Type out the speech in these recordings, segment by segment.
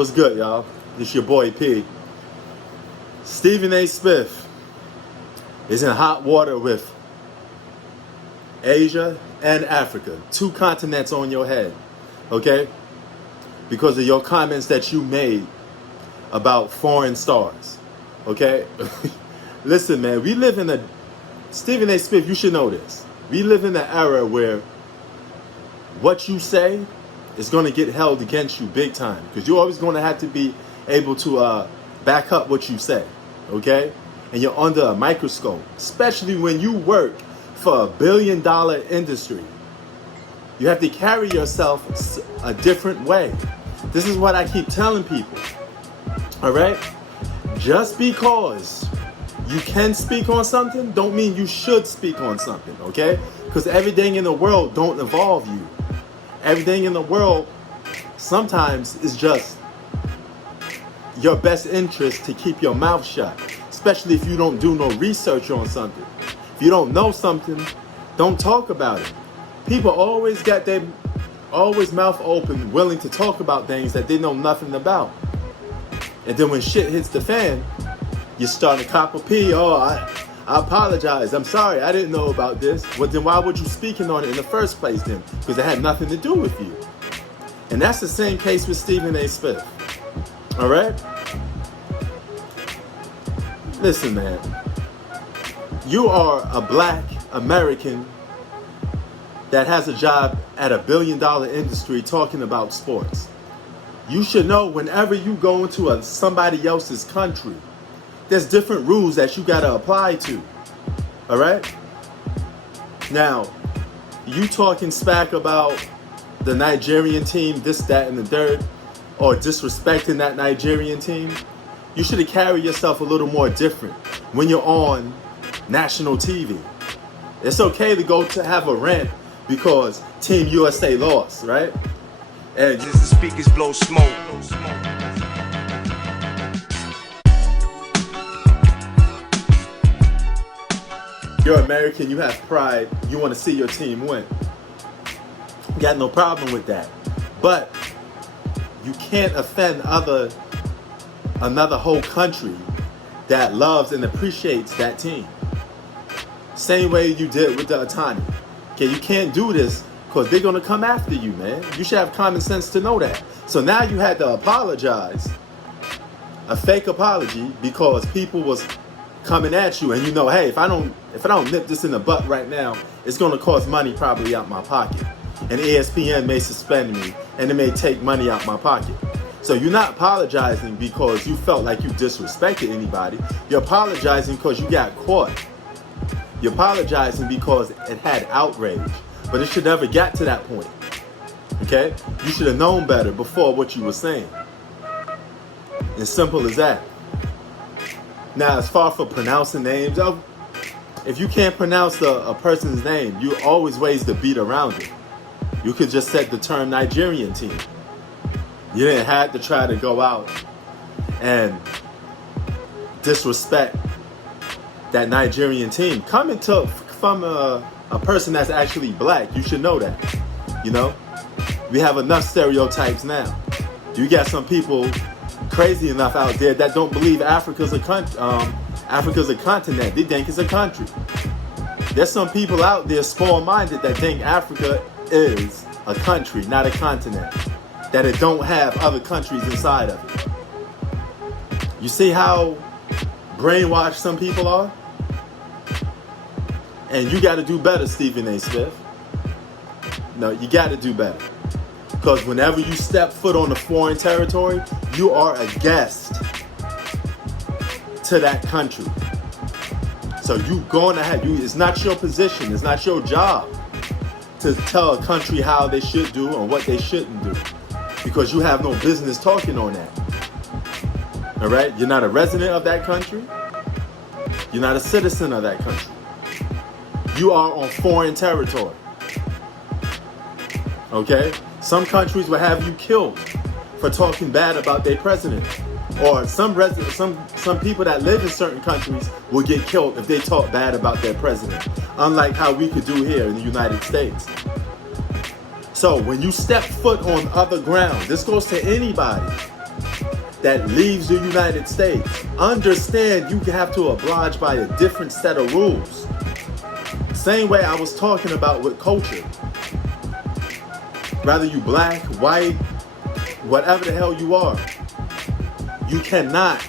What's good, y'all? It's your boy P. Stephen A. Smith is in hot water with Asia and Africa. 2 continents on your head, okay? Because of your comments that you made about foreign stars, okay? Listen, man, we live in Stephen A. Smith, you should know this. We live in an era where what you say is going to get held against you big time, because you're always going to have to be able to back up what you say, okay? And you're under a microscope, especially when you work for $1 billion industry. You have to carry yourself a different way. This is what I keep telling people, all right? Just because you can speak on something don't mean you should speak on something, okay? Because everything in the world don't involve you. Everything in the world sometimes is just your best interest to keep your mouth shut, especially if you don't do no research on something. If you don't know something, don't talk about it. People always got their mouth open, willing to talk about things that they know nothing about. And then when shit hits the fan, you start to cop a pee. Oh, I apologize. I'm sorry. I didn't know about this. Well, then why would you speaking on it in the first place then? Because it had nothing to do with you. And that's the same case with Stephen A. Smith. All right? Listen, man. You are a black American that has a job at $1 billion industry talking about sports. You should know whenever you go into somebody else's country, there's different rules that you got to apply to. All right? Now, you talking smack about the Nigerian team, this, that, and the third, or disrespecting that Nigerian team, you should have carried yourself a little more different when you're on national TV. It's okay to go to have a rant because Team USA lost, right? And the speakers blow smoke. You're American, you have pride, you want to see your team win. Got no problem with that. But you can't offend another whole country that loves and appreciates that team. Same way you did with the Ohtani. Okay, you can't do this because they're going to come after you, man. You should have common sense to know that. So now you had to apologize, a fake apology, because people was coming at you, and you know, hey, if I don't nip this in the butt right now, it's going to cost money probably out my pocket. And ESPN may suspend me, and it may take money out my pocket. So you're not apologizing because you felt like you disrespected anybody. You're apologizing because you got caught. You're apologizing because it had outrage. But it should never get to that point. Okay? You should have known better before what you were saying. As simple as that. Now, as far for pronouncing names, if you can't pronounce a person's name, you always ways to beat around it. You could just set the term Nigerian team. You didn't have to try to go out and disrespect that Nigerian team. Coming from a person that's actually black, you should know that. You know? We have enough stereotypes now. You got some people crazy enough out there that don't believe Africa's a continent. They think it's a country. There's some people out there small-minded that think Africa is a country, not a continent. That it don't have other countries inside of it. You see how brainwashed some people are? And you got to do better, Stephen A. Smith. No, you got to do better. Because whenever you step foot on a foreign territory, you are a guest to that country. So you going to have, it's not your position, it's not your job to tell a country how they should do and what they shouldn't do. Because you have no business talking on that. All right? You're not a resident of that country. You're not a citizen of that country. You are on foreign territory. Okay? Some countries will have you killed for talking bad about their president. Or some people that live in certain countries will get killed if they talk bad about their president. Unlike how we could do here in the United States. So when you step foot on other ground, this goes to anybody. that leaves the United States, understand you have to oblige by a different set of rules. Same way I was talking about with culture. Whether you black, white, whatever the hell you are, you cannot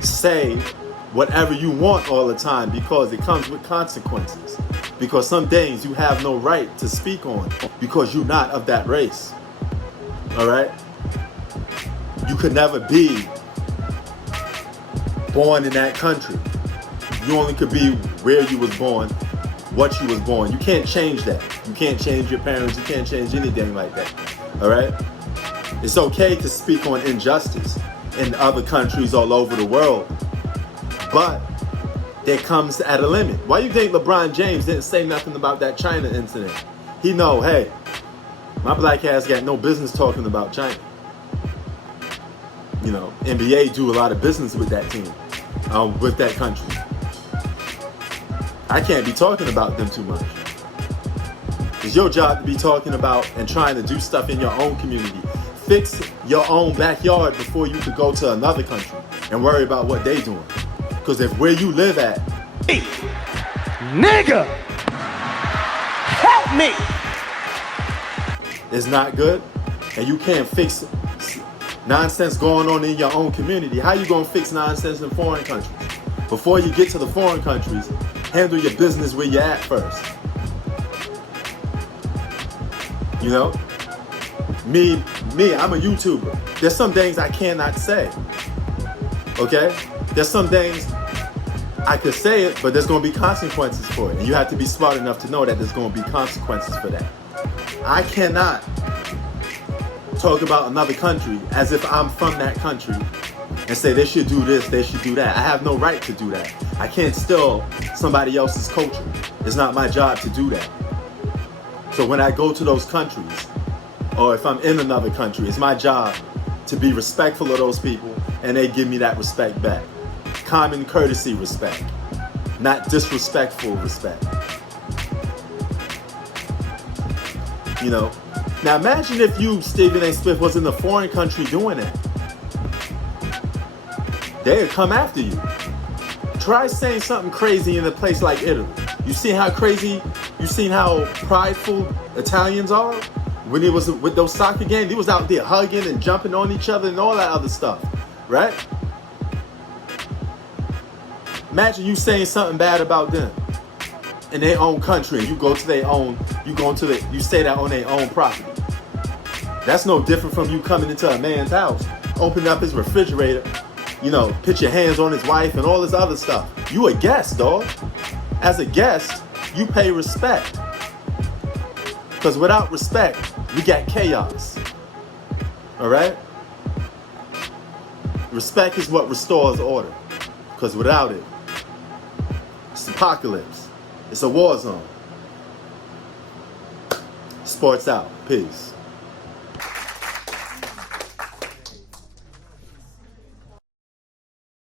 say whatever you want all the time because it comes with consequences. Because some things you have no right to speak on because you're not of that race. All right? You could never be born in that country. You only could be where you was born, what you was born. You can't change that. You can't change your parents. You can't change anything like that. All right? It's okay to speak on injustice in other countries all over the world. But there comes at a limit. Why you think LeBron James didn't say nothing about that China incident? He know, hey, my black ass got no business talking about China. You know, NBA do a lot of business with that team, with that country. I can't be talking about them too much. It's your job to be talking about and trying to do stuff in your own community. Fix your own backyard before you could go to another country and worry about what they doing. Because if where you live at, hey, nigga, help me, is not good, and you can't fix nonsense going on in your own community, how you gonna fix nonsense in foreign countries? Before you get to the foreign countries, handle your business where you're at first. You know? Me, I'm a YouTuber. There's some things I cannot say. Okay? There's some things I could say it, but there's going to be consequences for it. And you have to be smart enough to know that there's going to be consequences for that. I cannot talk about another country as if I'm from that country and say they should do this, they should do that. I have no right to do that. I can't steal somebody else's culture. It's not my job to do that. So when I go to those countries, or if I'm in another country, it's my job to be respectful of those people, and they give me that respect back. Common courtesy respect, not disrespectful respect. You know? Now imagine if you, Stephen A. Smith, was in a foreign country doing that. They'd come after you. Try saying something crazy in a place like Italy. You seen how prideful Italians are? When he was with those soccer games, he was out there hugging and jumping on each other and all that other stuff, right? Imagine you saying something bad about them in their own country, and you go to their own, you say that on their own property. That's no different from you coming into a man's house, opening up his refrigerator, you know, put your hands on his wife and all this other stuff. You a guest, dog. As a guest, you pay respect. Because without respect, we got chaos. All right? Respect is what restores order. Because without it, it's apocalypse. It's a war zone. Sports out. Peace.